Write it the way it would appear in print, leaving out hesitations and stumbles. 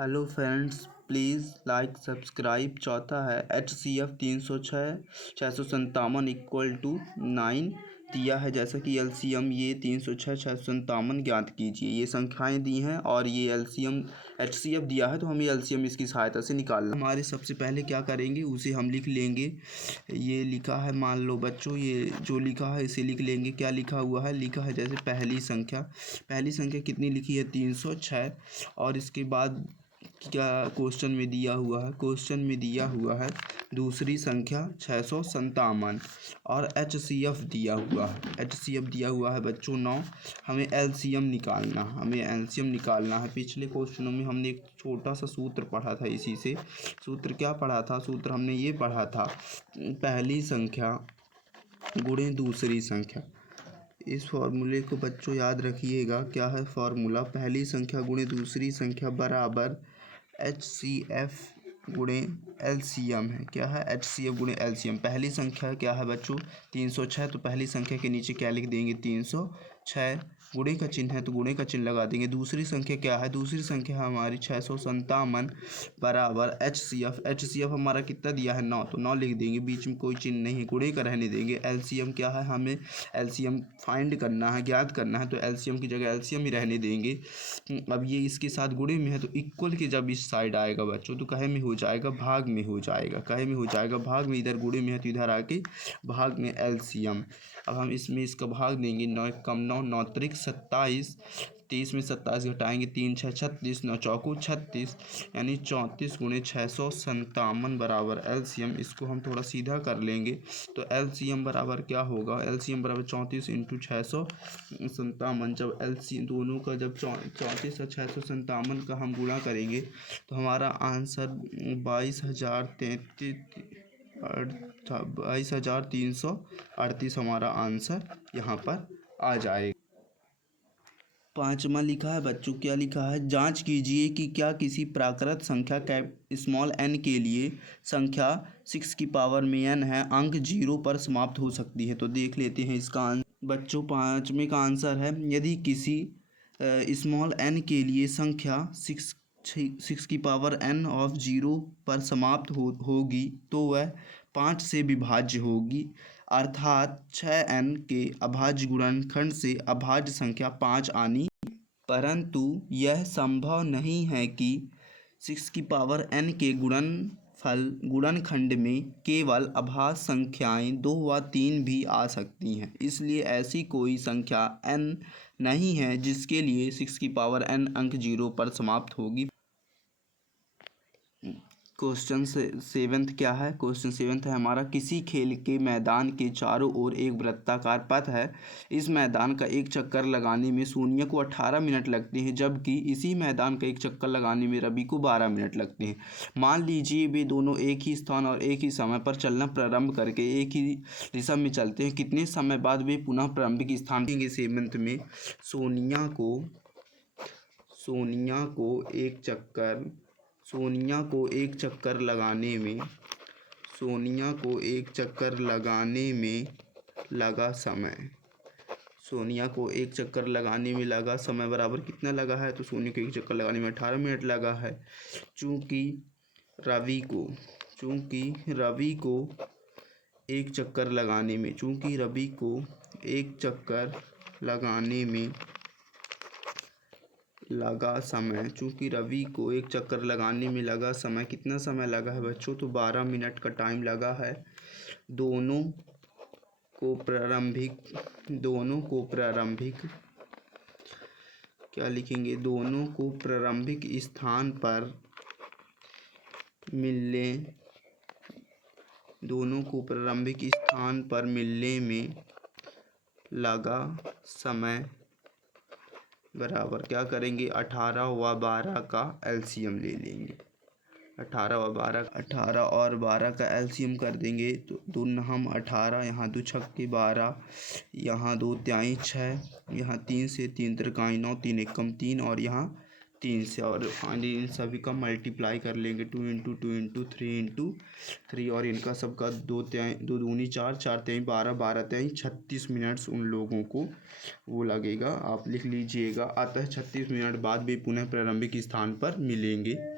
Hello friends, please like subscribe. चौथा है HCF 306 657 equal to 9 दिया है। जैसा कि LCM ये 306 657 ज्ञात कीजिए। ये संख्याएं दी हैं और ये LCM HCF दिया है, तो हमें LCM इसकी सहायता से निकालना। हमारे सबसे पहले क्या करेंगे, उसे हम लिख लेंगे। ये लिखा है, मान लो बच्चों, ये जो लिखा है इसे लिख लेंगे। क्या लिखा हुआ है? लिखा है जैसे पहली संख्या कितनी लिखी है? 306। और इसके बाद क्या क्वेश्चन में दिया हुआ है? क्वेश्चन में दिया हुआ है दूसरी संख्या 657 और HCF दिया हुआ है। HCF दिया हुआ है बच्चों 9। हमें LCM निकालना है। पिछले क्वेश्चनों में हमने एक छोटा सा सूत्र पढ़ा था इसी से। सूत्र क्या पढ़ा था? सूत्र हमने ये पढ़ा था, पहली संख्या गुणे दूसरी संख्या। इस फॉर्मूले को बच्चों याद रखिएगा। क्या है फॉर्मूला? पहली संख्या गुणे दूसरी संख्या बराबर HCF गुणे LCM है। क्या है? HCF गुणे LCM। पहली संख्या क्या है बच्चों? 306। तो पहली संख्या के नीचे क्या लिख देंगे? 306। गुणे का चिन्ह है तो गुणे का चिन्ह लगा देंगे। दूसरी संख्या क्या है? दूसरी संख्या हमारी 657 बराबर HCF हमारा कितना दिया है? 9। तो 9 लिख देंगे, बीच में कोई चिन्ह नहीं, गुणे का रहने देंगे। LCM क्या है? हमें LCM फाइंड करना है, ज्ञात करना है, तो LCM की जगह LCM ही रहने देंगे। अब ये इसके साथ गुणे में है तो इक्वल के जब इस साइड आएगा बच्चों तो कहे में हो जाएगा, भाग में हो जाएगा। कहे में हो जाएगा भाग में, इधर गुणे में है तो इधर आके भाग में LCM। अब हम इसमें इसका भाग देंगे। 9 1 कम 9, 9 त्रिक 27, 30 में 27 घटाएंगे, 3 6 36, 9 चौको 36, यानी 34 गुणे 657 बराबर LCM। इसको हम थोड़ा सीधा कर लेंगे तो LCM बराबर क्या होगा? LCM बराबर 34 इंटू 657। जब LCM दोनों का जब 34 और 657 का हम गुणा करेंगे तो हमारा आंसर 22,338 हमारा आंसर यहाँ पर आ जाएगा। पाँचवा लिखा है बच्चों, क्या लिखा है? जांच कीजिए कि क्या किसी प्राकृत संख्या स्मॉल n के लिए संख्या 6 की पावर में n है, अंक 0 पर समाप्त हो सकती है। तो देख लेते हैं इसका आंसर। बच्चों पाँचवें का आंसर है, यदि किसी स्मॉल n के लिए संख्या 6 की पावर n ऑफ 0 पर समाप्त होगी तो वह 5 से विभाज्य होगी, अर्थात 6n के अभाज्य गुणनखंड से अभाज्य संख्या 5 आनी। परंतु यह संभव नहीं है कि 6 की पावर n के गुणनखंड में केवल अभाज्य संख्याएं 2 व 3 भी आ सकती हैं। इसलिए ऐसी कोई संख्या n नहीं है जिसके लिए 6 की पावर n अंक 0 पर समाप्त होगी। क्वेश्चन 7 क्या है? क्वेश्चन 7 है हमारा, किसी खेल के मैदान के चारों ओर एक वृत्ताकार पथ है। इस मैदान का एक चक्कर लगाने में सोनिया को 18 मिनट लगते हैं, जबकि इसी मैदान का एक चक्कर लगाने में रवि को 12 मिनट लगते हैं। मान लीजिए वे दोनों एक ही स्थान और एक ही समय पर चलना प्रारंभ करके एक ही दिशा में चलते हैं। कितने समय बाद वे पुनः प्रारंभिक स्थान देंगे? 7 में सोनिया को एक चक्कर लगाने में लगा समय बराबर कितना लगा है? तो सोनिया को एक चक्कर लगाने में 18 मिनट लगा है। चूँकि रवि को एक चक्कर लगाने में लगा समय कितना समय लगा है बच्चों? तो 12 मिनट का टाइम लगा है। दोनों को प्रारंभिक क्या लिखेंगे? दोनों को प्रारंभिक स्थान पर मिलने में लगा समय बराबर क्या करेंगे? 18 व 12 का LCM ले लेंगे। 18 और 12 का LCM कर देंगे तो 2 हम 18, यहाँ 2 छक्के 12, यहाँ 2 त्याई 6, यहाँ 3 से 3 त्रिकाई 9, 3 1 कम 3 और यहाँ 3 से, और फाइनली इन सभी का मल्टीप्लाई कर लेंगे। 2 इंटू 2 इंटू 3 इंटू 3 और इनका सबका 2 दूनी 4, 4 त्याई 12, 12 त्याई 36 मिनट्स उन लोगों को वो लगेगा। आप लिख लीजिएगा। अतः 36 मिनट बाद भी पुनः प्रारंभिक स्थान पर मिलेंगे।